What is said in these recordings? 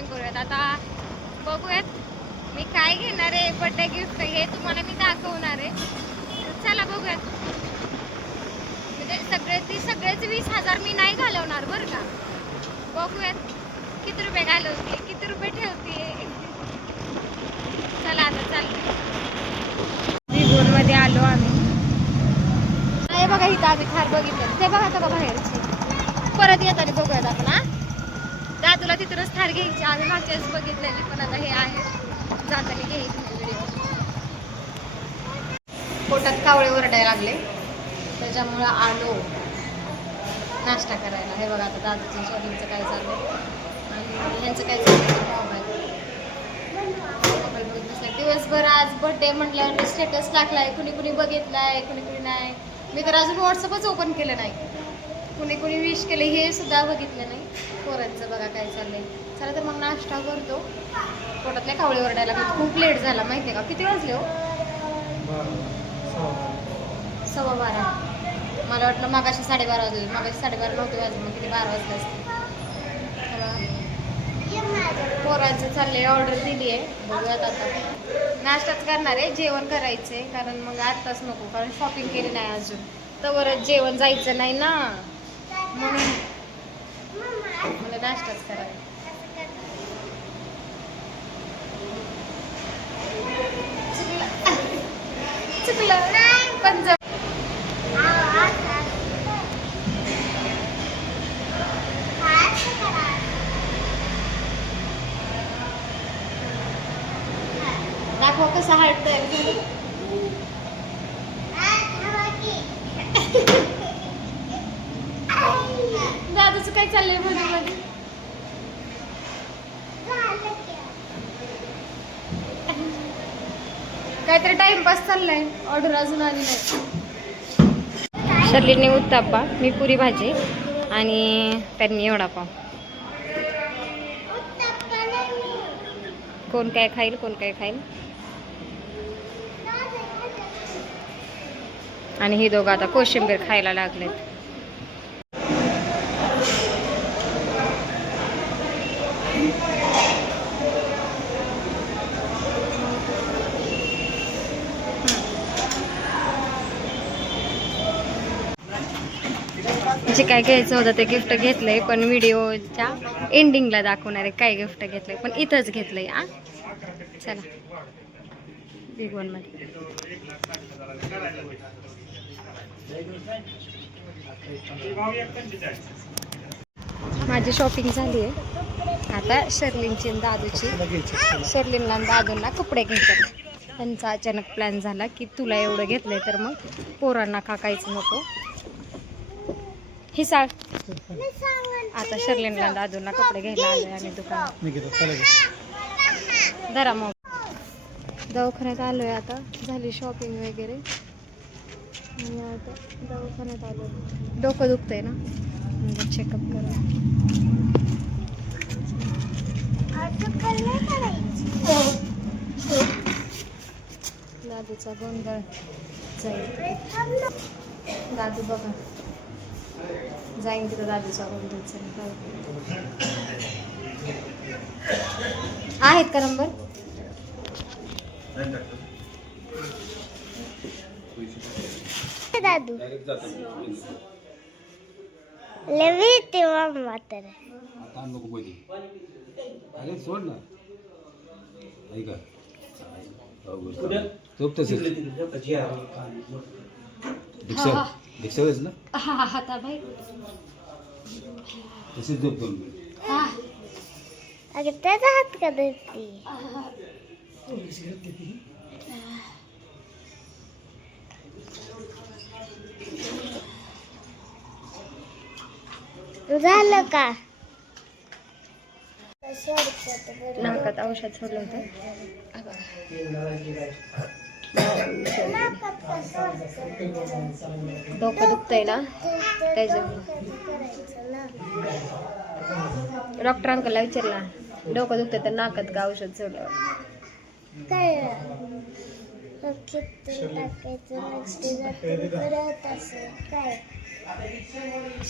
Shopping करूयात. आता बघूयात मी काय घेणार आहे बर्थडे गिफ्ट, हे तुम्हाला मी दाखवणार आहे. चला बघूयात. म्हणजे सगळेच 20,000 मी नाही घालवणार बरं का. बघूयात किती रुपये घालवते, किती रुपये ठेवते. चला आता चालू मध्ये आलो आम्ही. नाही बघा इथं आम्ही थार बघितलं, ते बघा का बाहेरची. परत येताना बघूयात आपण. हा दादूला तिथूनच थार घ्यायची. आम्ही मागच्याच बघितलेली, पण आता हे आहे जाताना घ्यायची व्हिडिओ. पोटात कावळे ओरडायला लागले, त्याच्यामुळं आलो नाश्ता करायला. हे बघा आता दादूचं शॉपिंगचं काय चालू आणि ह्यांचं काय चालू. मोबाईल बघत बसला दिवसभर. आज बर्थडे म्हटल्यावर स्टेटस टाकलाय, कुणी कुणी बघितलाय, कुणी कुणी नाही. मी तर अजून व्हॉट्सअपच ओपन केलं नाही. कुणी कुणी विश केले हे सुद्धा बघितलं नाही. पोरांचं बघा काय चाललंय. चला तर मग नाश्ता करतो. पोटातल्या कावळे ओरडायला लागले. खूप लेट झाला माहिती आहे का. किती वाजले हो? 12:15. मला वाटलं मागाशी 12:30 वाजले. मागाशी 12:30 नव्हते वाजले, मग किती 12 वाजले असते. पोरांचं चाललंय, ऑर्डर दिली आहे. बघूयात आता. नाश्ताच करणार आहे, जेवण करायचंय. कारण मग आत्ताच नको, कारण शॉपिंग केली नाही अजून. तवरच जेवण जायचं नाही ना, म्हणून मला नाश्ताच करायचा. चुकलं पण दाखवा कसं हार्ट तयार झालं. दादूचं काय चाललंय मध्ये मध्ये. काहीतरी टाइमपास चाललाय. ऑर्डर अजून आली नाही. शर्लीने उत्ताप्पा, मी पुरी भाजी आणि त्यांनी एवढा पाव. कोण काय खाईल, कोण काय खाईल. आणि हे दोघं आता कोशिंबीर खायला लागलेत. जे काय घ्यायचं होतं ते गिफ्ट घेतलंय, पण व्हिडिओच्या एंडिंगला दाखवणार आहे काय गिफ्ट घेतलंय. पण इथंच घेतलंय. चला बिग वन मध्ये. माझी शॉपिंग झाली आहे. आता शर्लिनची दादूची. शर्लिनला दादूंना कपडे घ्यायचे. त्यांचा अचानक प्लॅन झाला की तुला एवढं घेतलंय तर मग पोरांना काकायचं नको. हिसाळ. आता शर्लिनला दादूंना कपडे घ्यायला आलोय आम्ही दुकानात. धरा मग. दवाखान्यात आलोय आता. झाली शॉपिंग वगैरे. आता दवाखान्यात आलो. डोकं दुखतंय ना, म्हणजे चेकअप करा. दादूचा गोंधळ जाईल. दादू बघा जाईन तिथं. दादूचा गोंधळ आहेत का नंबर. दादू लवी तेव्हा म्हातारे आता नको बोली. अरे सोड ना. ऐका झोप तसेच. दीक्षाच ना. हा हा भाई तसेच झोप करून. अगं त्याचा हात का धरती. झालं का. नाकात औषध सोडलं होतं. डोकं दुखतंय ना त्याच्या. डॉक्टर अंकलला विचारला डोकं दुखतंय तर नाकात का औषध सोडलं. काय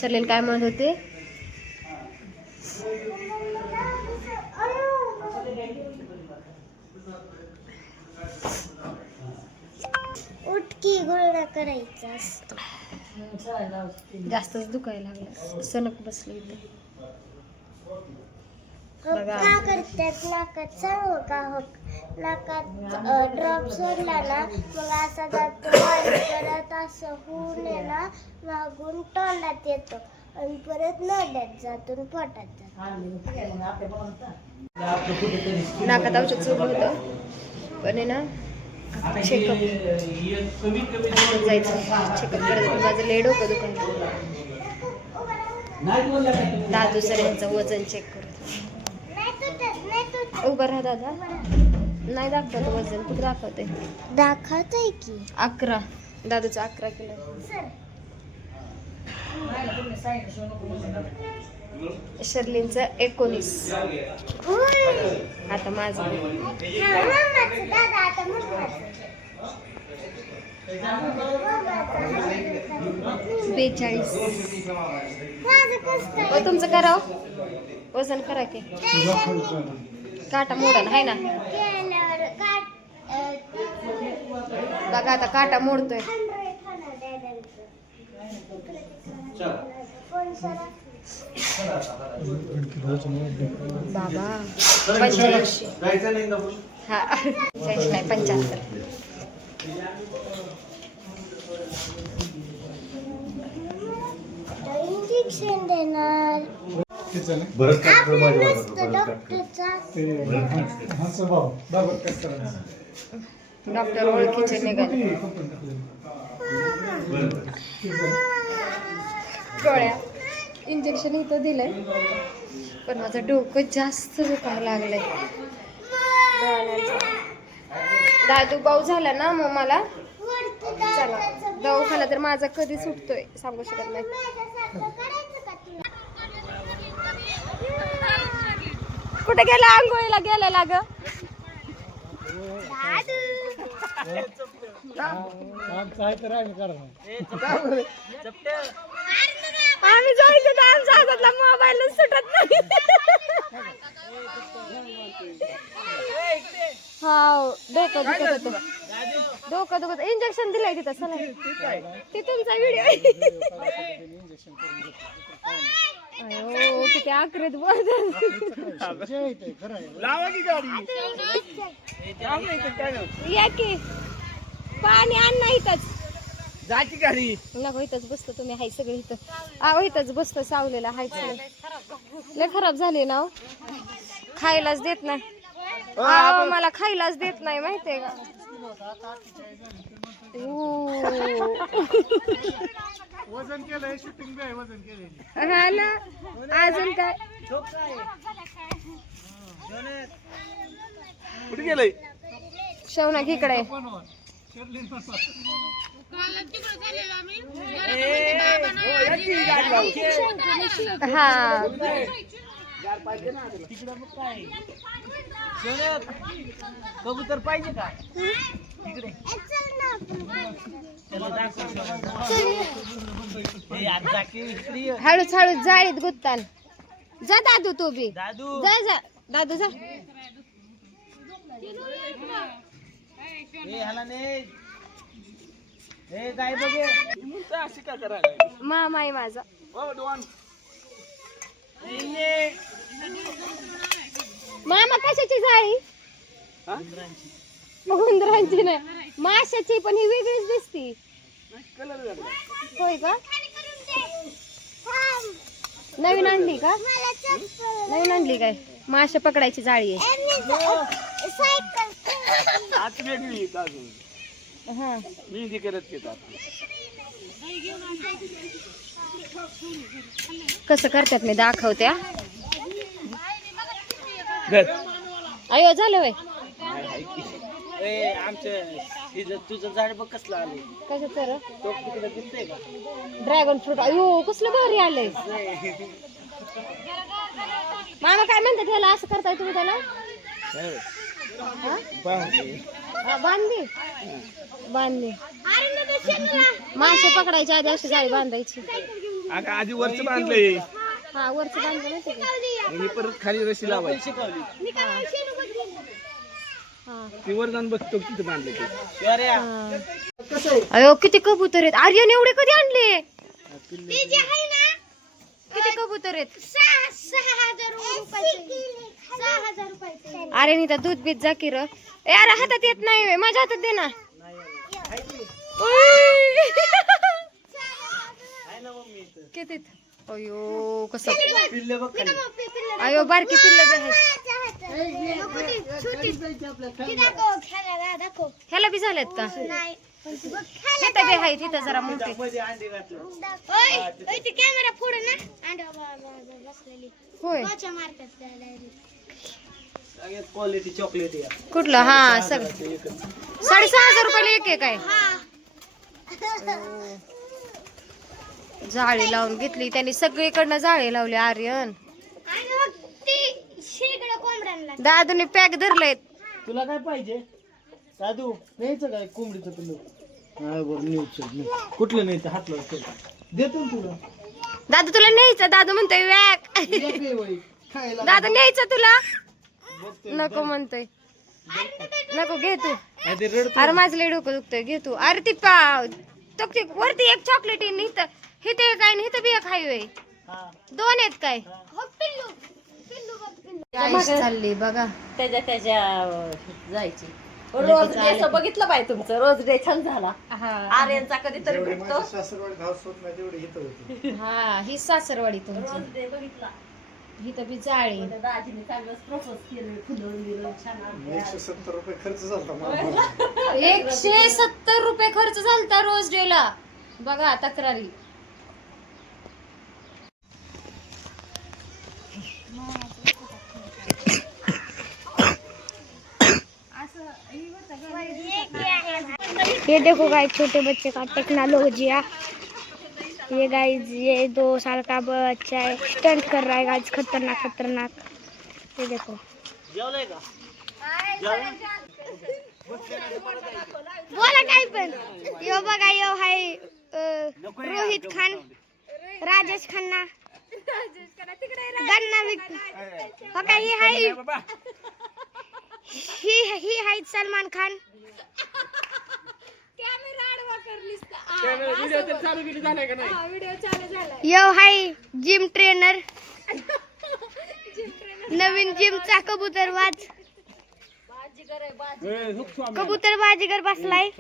शर्लिन काय म्हणत होते. उठकी गुळण्या करायचा असतो. जास्तच दुखायला लागलं, सनक बसलं इथे. का करतात नाकात सांगू का? हो, नाकात ड्रॉप सोडला ना मग असा जातो परत असं होऊन आहे ना मागून तोंडात येतो आणि परत नड्यात जातो आणि पोटात जातो. नाकात औषध सोडलं होतं पण आहे ना चेकअप जायचं, चेकअप करायचं. माझं लय डोकं दुखायला. दादू सर यांचं वजन चेक करत. उभं राहा दादा. नाही दाखवत वजन. कुठं दाखवते? दाखवतंय की 11. दादूचं 11 किलो. शर्लींचं 19. आता माझं 42. तुमचं करावं वजन करा की. काटा मोडन आहे ना बघा. आता काटा मोडतोय. बाबा 85. हा 75. इंजेक्शन देणार. डॉक्टर ओळखीचे निघाले. गोळ्या इंजेक्शन इथं दिलंय पण माझं डोकं जास्त दुखायला लागलंय. दादू भाऊ झाला ना मग मला चला दवाखाना तर माझा कधी सुटतोय सांगू शकत नाही. कुठे गेला? आंघोळीला गेलेला ग. आम्ही जायचं तर आमच्या हातातला मोबाईल सुटत नाही. हा डोकं दुखत होतं. डोकं दुखत. इंजेक्शन दिलंय तिथं. चला ते तुमचा व्हिडिओ. अयो किती आकृत बोल. या की पाणी आण ना इथंच. जाती गाडी नको इथंच बसतो. तुम्ही हाय सगळे इथं. आहो इथंच बसतो सावलेला हाय. लय खराब झाले ना. खायलाच देत नाही. मला खायलाच देत नाही माहितीये का. वजन केलंय शूटिंग बी आहे वजन केलंय. हा ना अजून काय कुठे गेलंय? शौनक इकडे. हा कबूतर पाहिजे का तिकडे? हळूच हळूच जाळीत गुत्तान. जा दादू तू बी. दादू जा जा दादू जा. काय बघे अशी का करायला? मामा आहे माझा. मामा कशाची जाळी? उंदरांची नाही माशाची पण ही वेगळीच दिसती. होय का? नवीन आणली का? नवीन आणली काय? मासे पकडायची जाळी आहे. हा मी करत घेतात. कसं करतात मी दाखवत्या. अयो झालं वय. आमचं तुझं झाड बघ कसलं आलं. कसं तर तो तिकडे दिसतंय का? Dragon fruit. अयो कसलं भारी आलंय. मामा काय म्हणतात त्याला? असं करताय तुम्ही त्याला? बांधली बांधली. मासे पकडायच्या आधी अशी जाळी बांधायची. आधी वरच बांधलंय. हा वरचं बांधलं माहिती का? आणि परत खाली रशी लावायची ती वर जाऊन बघतो किती बांधले ते. अयो किती कबूतर आहेत. आर्यन एवढे कधी आणले? किती कबूतर आहेत? 6,000 रुपये. अरे नीता दूध बीत जा की र. ए अरे हातात येत नाही व्हय. माझ्या हातात दे ना. किती? अयो कसं अयो बारकी पिल्ल बी आहेत. ह्याला बी झालेत का? तिथं बी आहेत. तिथं जरा मोठे. कॅमेरा पुढे ना होय क्वालिटी चॉकलेट आहे. कुठलं? हा सगळं 6,500 रुपयाला एक आहे काय? जाळी लावून घेतली त्यांनी. सगळीकडनं जाळी लावली. आर्यन दादूने पॅक धरलेत. तुला काय पाहिजे दादू? न्यायचं काय कोंबडीचं पिल्लू? नाही बरं न्यायचं. कुठलं न्यायचं? हातलं देतो ना तुला. दादू तुला न्यायचं. दादू म्हणतोय वॅक. दादू न्यायचं तुला. नको म्हणतोय. नको घे तू. अरे माझं लय डोकं दुखतंय. घे तू. अरे ती वरती एक चॉकलेट आहे. इथं हिथं काय नाही. हिथं बी एक हायवे 2 आहेत काय? चालली बघा. त्याच्या जायची रोज डे बघितलं बाय तुमचं. रोज डे छान झाला. आर्यनचा कधीतरी भेटतो. हा ही सासरवाडी तुमची. रोज डे बघितला. हिथं बी जाळी. दाजीने चांगलं प्रपोज केलं. फुलं बिलं छान आणले. 170 रुपये खर्च झाला. 170 रुपये खर्च झालता रोज डेला. बघा तक्रारी. ये देखो गाइस छोटे बच्चे का टेक्नोलॉजिया। ये गाइस ये 2 साल का बच्चा है, स्टंट कर रहा है गाइस, खतरनाक खतरनाक। ये देखो बोला काय पण यो बघा यो हाय रोहित खान, राजेश खन्ना, गन्ना हो काय ही हाय सलमान खान। यो हाय जिम ट्रेनर, नवीन जिमचा कबूतरबाज, कबूतर बाजीगर बसलाय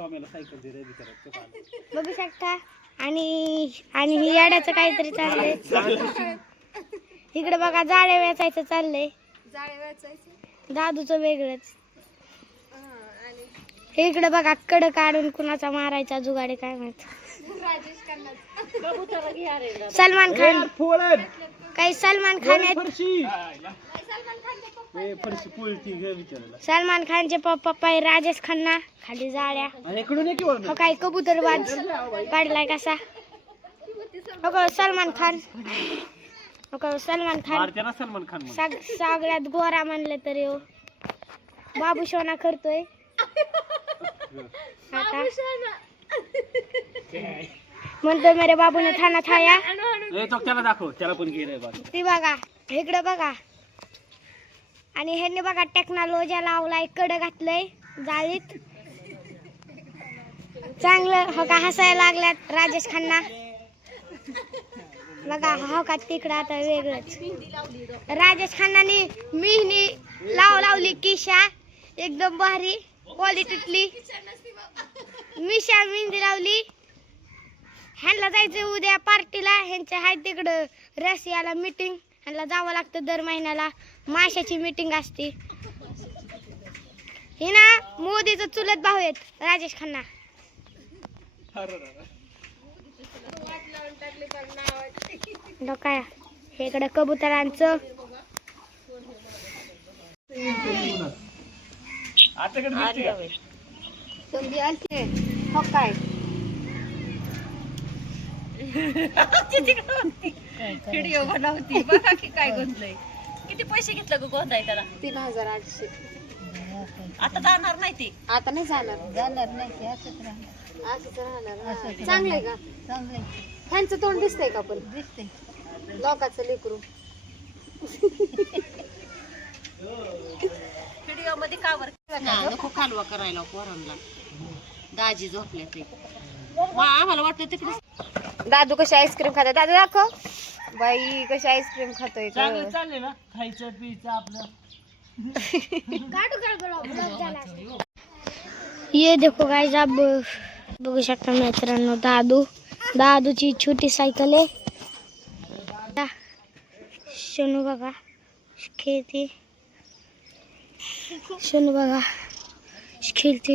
बघू शकता। आणि ही याड्याचं काहीतरी चाललंय इकडे बघा, जाळे वेचायचं चाललंय, दादूचं वेगळंच। इकडे बघा कड काढून कुणाचा मारायचा जुगाडे काय माहित। सलमान खान, काही सलमान खान आहेत। सलमान खानचे पप्पा आहे राजेश खन्ना, खाली जाळ्या, हो काय कबूतरबाज काढलाय कसा, हो का सलमान खान, हो का सलमान खान सगळ्यात गोरा म्हणले तरी हो बाबू शोना करतोय आता, म्हणतो मेरे बाबूने थाना थाया। त्याला दाखव, त्याला पण गेलंय बघ ती बघा इकडे बघा। आणि ह्यांनी बघा टेक्नॉलॉजी लावलाय, कड घातलंय जाळीत, चांगलं हो का हसायला लागल्यात राजेश खन्ना बघा, हो का तिकडं आता वेगळंच। राजेश खन्नानी मिहिनी लावली किशा एकदम भारी क्वालिटीतली, मिशा मेहंदी लावली। ह्यांना जायचं उद्या पार्टीला, ह्यांच्या हाय तिकडं रशियाला मीटिंग, ह्यांना जावं लागतं दर महिन्याला, माशाची मीटिंग असते। हे ना मोदीचं चुलत भाऊ आहेत राजेश खन्ना। काय इकडं कबुतरांचं हो काय व्हिडिओ बनवती बघा की काय गोंधलय। किती पैसे घेतलं ग गोंधाय त्याला? 3,800। आता जाणार नाही ती, आता नाही जाणार नाही, असंच राहणार। चांगलंय का? ह्यांचं तोंड दिसतंय का? पण दिसतंय लोकांचं लेकरू. व्हिडिओ मध्ये कावर नको कालवा करायला पोरांना. दाजी झोपल्या ते आम्हाला वाटतं तिकडे. दादू कशी आईस्क्रीम खाते दादू दाखव. बाई कशी आईस्क्रीम खातोय गं. चांगलं चाललंय ना खायचं पियचं आपलं. ये देखो गाइस, आप बघू शकता मित्रांनो, दादूची छोटी सायकल आहे. शनू बघा खेळते, शनू बघा खेळते.